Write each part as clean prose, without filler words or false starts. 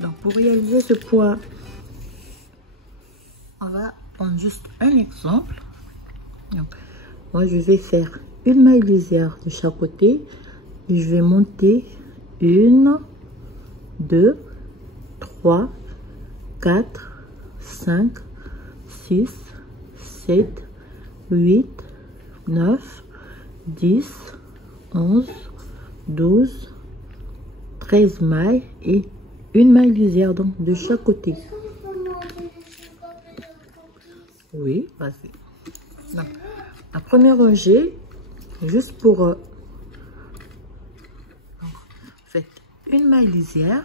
Donc pour réaliser ce point, on va prendre juste un exemple. Donc, moi je vais faire une maille lisière de chaque côté et je vais monter 1, 2, 3, 4, 5, 6, 7, 8, 9, 10, 11, 12, 13 mailles et une maille lisière donc de chaque côté. Oui, vas-y. Donc, la première rangée, juste pour faites une maille lisière,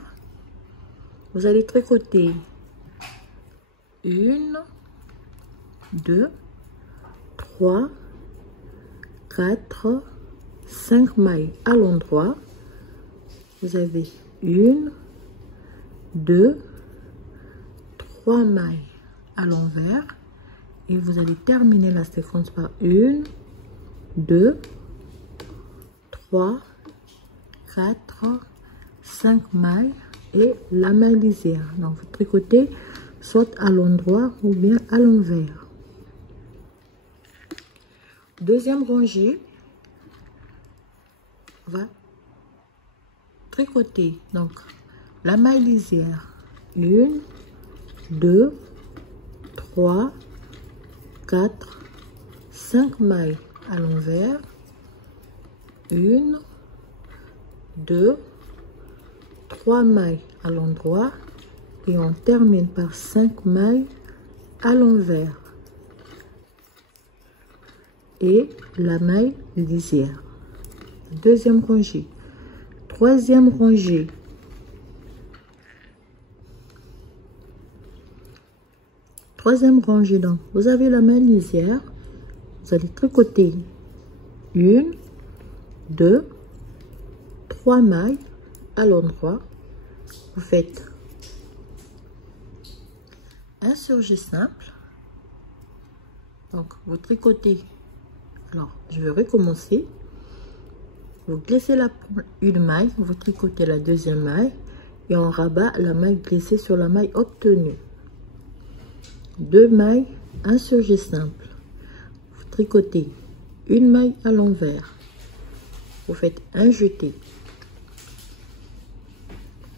vous allez tricoter 1, 2, 3, 4, 5 mailles à l'endroit. Vous avez 1, 2, 3 mailles à l'envers et vous allez terminer la séquence par 1, 2, 3, 4, 5 mailles et la maille lisière. Donc vous tricotez soit à l'endroit ou bien à l'envers. Deuxième rangée, on va tricoter donc la maille lisière 1, 2, 3, 4, 5 mailles à l'envers, 1, 2, 3 mailles à l'endroit et on termine par 5 mailles à l'envers et la maille lisière. Deuxième rangée. Troisième rangée. Troisième rangée, donc vous avez la maille lisière, vous allez tricoter 1, 2, 3 mailles à l'endroit, vous faites un surjet simple, donc vous tricotez, alors je vais recommencer, vous glissez une maille, vous tricotez la deuxième maille et on rabat la maille glissée sur la maille obtenue. 2 mailles, un surjet simple, vous tricotez une maille à l'envers, vous faites un jeté,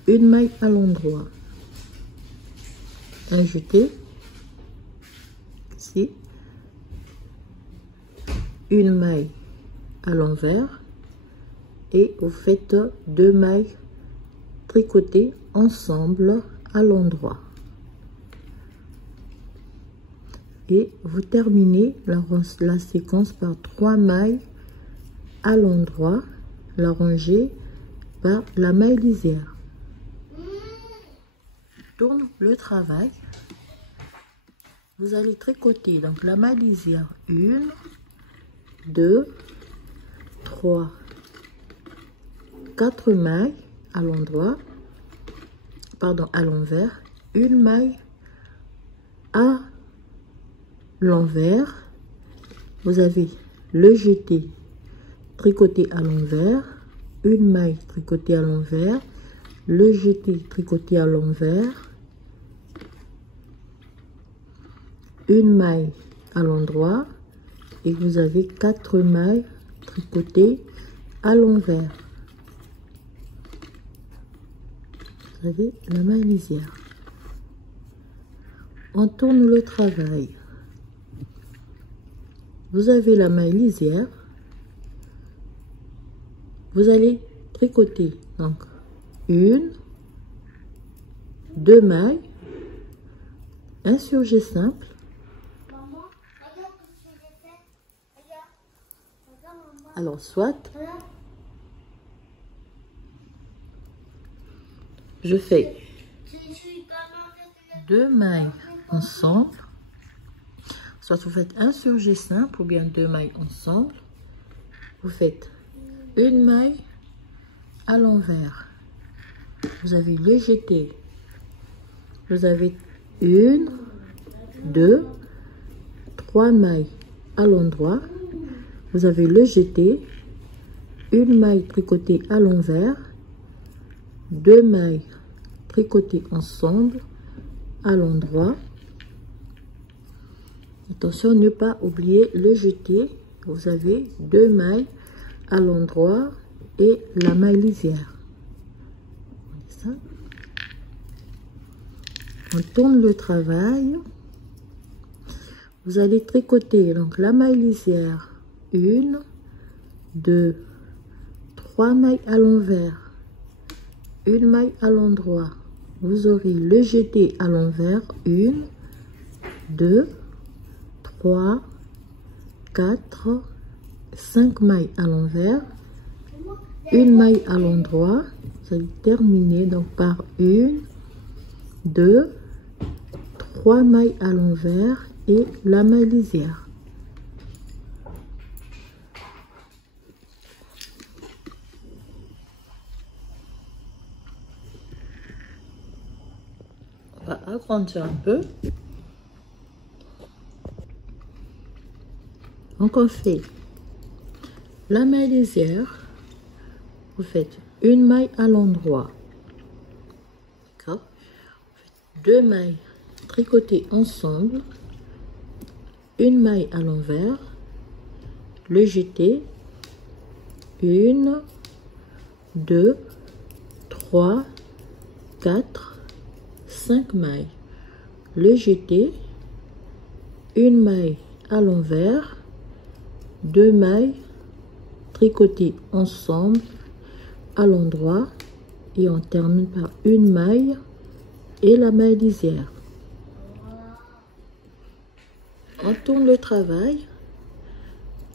une maille à l'endroit, un jeté ici, une maille à l'envers et vous faites 2 mailles tricotées ensemble à l'endroit. Et vous terminez la séquence par 3 mailles à l'endroit, la rangée par la maille lisière. Tourne le travail. Vous allez tricoter donc la maille lisière 1, 2, 3, 4 mailles à l'endroit, pardon, à l'envers, une maille à l'envers, vous avez le jeté tricoté à l'envers, une maille tricotée à l'envers, le jeté tricoté à l'envers, une maille à l'endroit et vous avez 4 mailles tricotées à l'envers. Vous avez la maille lisière. On tourne le travail. Vous avez la maille lisière, vous allez tricoter donc 1, 2 mailles, un surjet simple, alors soit je fais 2 mailles ensemble, soit vous faites un surjet simple ou bien 2 mailles ensemble, vous faites une maille à l'envers, vous avez le jeté. Vous avez 1, 2, 3 mailles à l'endroit. Vous avez le jeté, une maille tricotée à l'envers, 2 mailles tricotées ensemble à l'endroit. Attention, ne pas oublier le jeté. Vous avez 2 mailles à l'endroit et la maille lisière. Ça. On tourne le travail. Vous allez tricoter donc la maille lisière, 1, 2, 3 mailles à l'envers, une maille à l'endroit. Vous aurez le jeté à l'envers, 1, 2, 3, 4, 5 mailles à l'envers, une maille à l'endroit. Vous allez terminer donc par 1, 2, 3 mailles à l'envers et la maille lisière. On va agrandir un peu. Donc on fait la maille lisière, vous faites une maille à l'endroit, d'accord, 2 mailles tricotées ensemble, une maille à l'envers, le jeté, 1, 2, 3, 4, 5 mailles, le jeté, une maille à l'envers, 2 mailles tricotées ensemble à l'endroit et on termine par une maille et la maille lisière. On tourne le travail.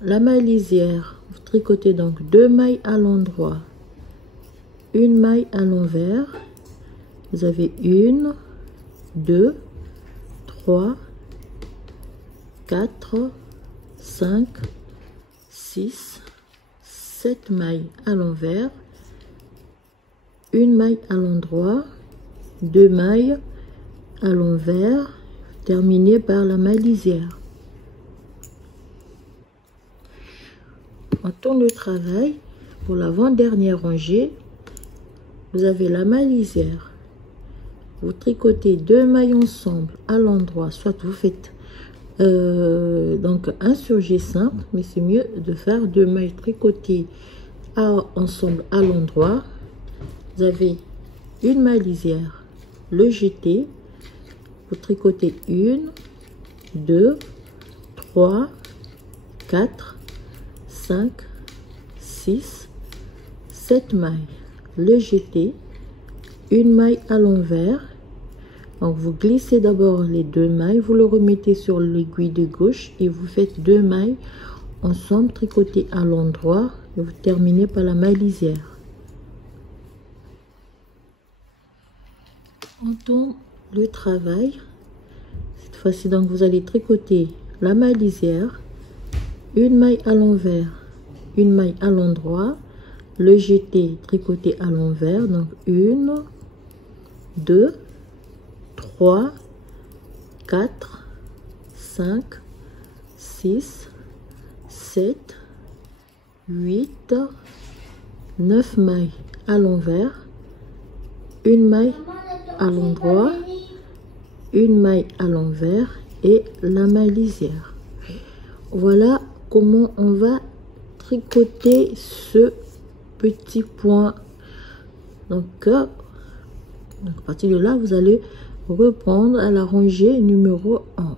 La maille lisière, vous tricotez donc 2 mailles à l'endroit, une maille à l'envers. Vous avez 1, 2, 3, 4, 5, 6, 7 mailles à l'envers, une maille à l'endroit, 2 mailles à l'envers, terminé par la maille lisière. On tourne le travail. Pour l'avant-dernière rangée, vous avez la maille lisière. Vous tricotez 2 mailles ensemble à l'endroit, soit vous faites donc un surjet simple, mais c'est mieux de faire 2 mailles tricotées ensemble à l'endroit. Vous avez une maille lisière, le jeté, vous tricotez 1, 2, 3, 4, 5, 6, 7 mailles, le jeté, une maille à l'envers. Donc vous glissez d'abord les 2 mailles, vous le remettez sur l'aiguille de gauche et vous faites 2 mailles ensemble tricotées à l'endroit et vous terminez par la maille lisière. On tourne le travail. Cette fois-ci donc vous allez tricoter la maille lisière, une maille à l'envers, une maille à l'endroit, le jeté tricoté à l'envers, donc 1, 2, 3, 4, 5, 6, 7, 8, 9 mailles à l'envers, une maille à l'endroit, une maille à l'envers et la maille lisière. Voilà comment on va tricoter ce petit point. Donc à partir de là, vous allez reprendre à la rangée numéro 1.